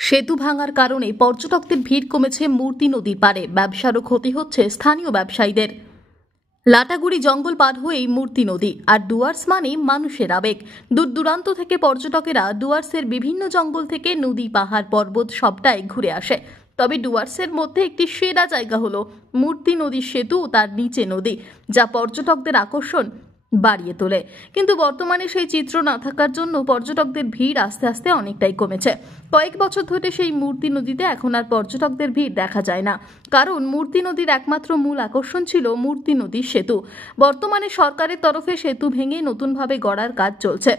সেতু ভাঙার কারণে পর্যটকদের ভিড় কমেছে মূর্তি নদীর পাড়ে। ব্যবসারও ক্ষতি হচ্ছে স্থানীয় ব্যবসায়ীদের। লাটাগুড়ি জঙ্গল পার হয়েই মূর্তি নদী, আর ডুয়ার্স মানে মানুষের আবেগ। দূর দূরান্ত থেকে পর্যটকেরা ডুয়ার্সের বিভিন্ন জঙ্গল থেকে নদী, পাহাড়, পর্বত সবটাই ঘুরে আসে। তবে ডুয়ার্সের মধ্যে একটি সেরা জায়গা হলো মূর্তি নদীর সেতু ও তার নিচে নদী, যা পর্যটকদের আকর্ষণ বাড়িয়ে তোলে। কিন্তু বর্তমানে সেই চিত্র না থাকার জন্য পর্যটকদের ভিড় আস্তে আস্তে অনেকটাই কমেছে। কয়েক বছর ধরে সেই মূর্তি নদীতে এখন আর পর্যটকদের ভিড় দেখা যায় না, কারণ মূর্তি নদীর একমাত্র মূল আকর্ষণ ছিল মূর্তি নদীর সেতু। বর্তমানে সরকারের তরফে সেতু ভেঙে নতুনভাবে গড়ার কাজ চলছে,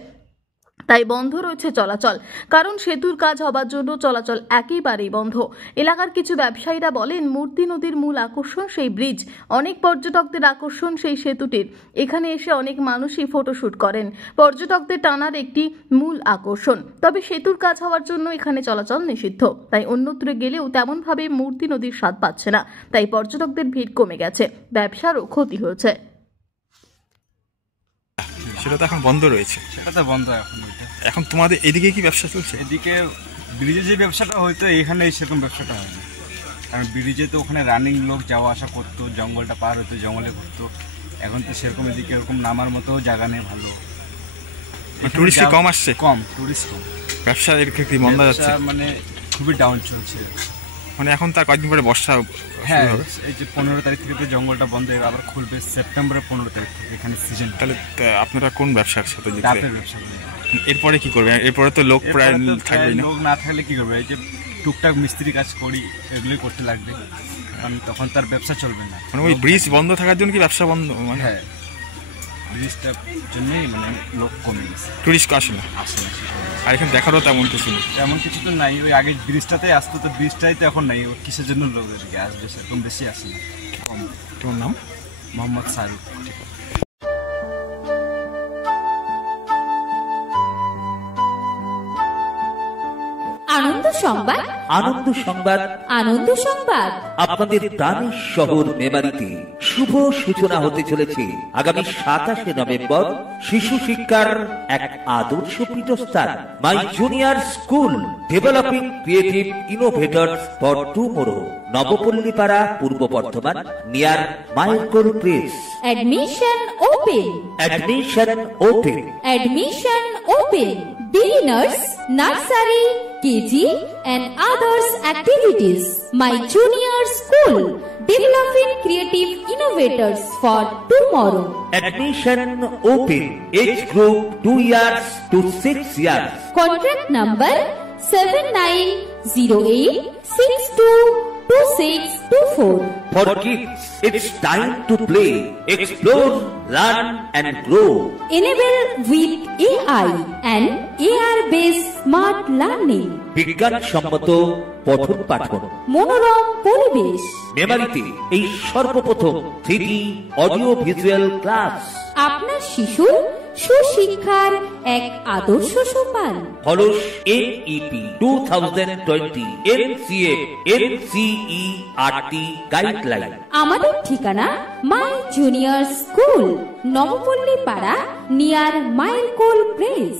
তাই বন্ধ রয়েছে চলাচল। কারণ সেতুর কাজ হবার জন্য চলাচল একেবারেই বন্ধ। এলাকার কিছু ব্যবসায়ীরা বলেন, মূর্তি নদীর মূল আকর্ষণ সেই ব্রিজ, অনেক পর্যটকদের আকর্ষণ সেই সেতুটির। এখানে এসে অনেক মানুষই ফটোশুট করেন, পর্যটকদের টানার একটি মূল আকর্ষণ। তবে সেতুর কাজ হওয়ার জন্য এখানে চলাচল নিষিদ্ধ, তাই অন্যত্র গেলেও তেমনভাবে মূর্তি নদীর স্বাদ পাচ্ছে না। তাই পর্যটকদের ভিড় কমে গেছে, ব্যবসারও ক্ষতি হয়েছে। সেটা তো এখন বন্ধ রয়েছে। সেটা তো বন্ধ এখন তোমাদের এদিকে কি ব্যবসা চলছে? এদিকে ব্রিজে যে ব্যবসাটা হয়তো এখানে সেরকম ব্যবসাটা হয় না, কারণ ব্রিজে তো ওখানে রানিং লোক যাওয়া আসা করতো, জঙ্গলটা পার হতো, জঙ্গলে ঘুরতো। এখন তো সেরকম এদিকে এরকম নামার মতো জায়গা নেই ভালো, টুরিস্ট কম আসছে, টুরিস্ট কম। ব্যবসা এর ক্ষেত্রে বন্ধ যাচ্ছে, মানে খুবই ডাউন চলছে। মানে এখন তার কয়েকদিন পরে বর্ষা। হ্যাঁ, এই যে 15 তারিখ থেকে তো জঙ্গলটা বন্ধ হয়ে আবার খুলবে সেপ্টেম্বরের 15 তারিখ থেকে এখানে সিজন। তাহলে আপনারা কোন ব্যবসার সাথে যুক্ত? ডাবের ব্যবসা। এরপরে কি করবে? এরপরে তো লোক প্রায় থাকবে না। লোক না থাকলে কি করবে? এই যে টুকটাক মিস্ত্রি কাজ করি, এগুলোই করতে লাগবে, কারণ তখন তার ব্যবসা চলবে না। মানে ওই ব্রিজ বন্ধ থাকার জন্য কি ব্যবসা বন্ধ? মানে হ্যাঁ, ব্রিজটার জন্যই মানে লোক কমে গেছে, টুরিস্ট আসে না। আর এখানে দেখারও তেমন কিছু তো নাই। ওই আগে ব্রিজটাতেই আসতো, তো ব্রিজটাই তো এখন নাই। কিসের জন্য লোক এদিকে আসবে? সেরকম বেশি আসে না, কম। তোমার নাম? মোহাম্মদ শাহরুখ। আনন্দ সংবাদ, আনন্দ সংবাদ, আনন্দ সংবাদ। আপনাদের প্রাণের শহর মেমারিতে শুভ সূচনা হতে চলেছে আগামী 27 নভেম্বর শিশু শিক্ষার এক আদর্শ পীঠস্থান, my junior school developing creative innovators for tomorrow, Nabapallipara, Purba Bardhaman, near মাইলকোল press. Admission open. Admission open. Admission open. Beginners, nursery, KG and others activities. My junior school, developing creative innovators for tomorrow. Admission open. Age group 2 years to 6 years. Contract number 7908622624. For kids, it's time to play, explore, learn and grow. Enable with AI and AR-based smart learning. বিজ্ঞান সম্মত পঠন পাঠন, মনোরম পরিবেশ। মেমারিতে এই সর্বপ্রথম 3D audio visual class. আপনার শিশুর সুশিক্ষার এক আদর্শ সোপান। Halls NEP 2020 NCA NCERT guideline. আমাদের ঠিকানা মাই জুনিয়র স্কুল, নবপল্লী পাড়া, নিয়ার মাইলকোল প্রেস।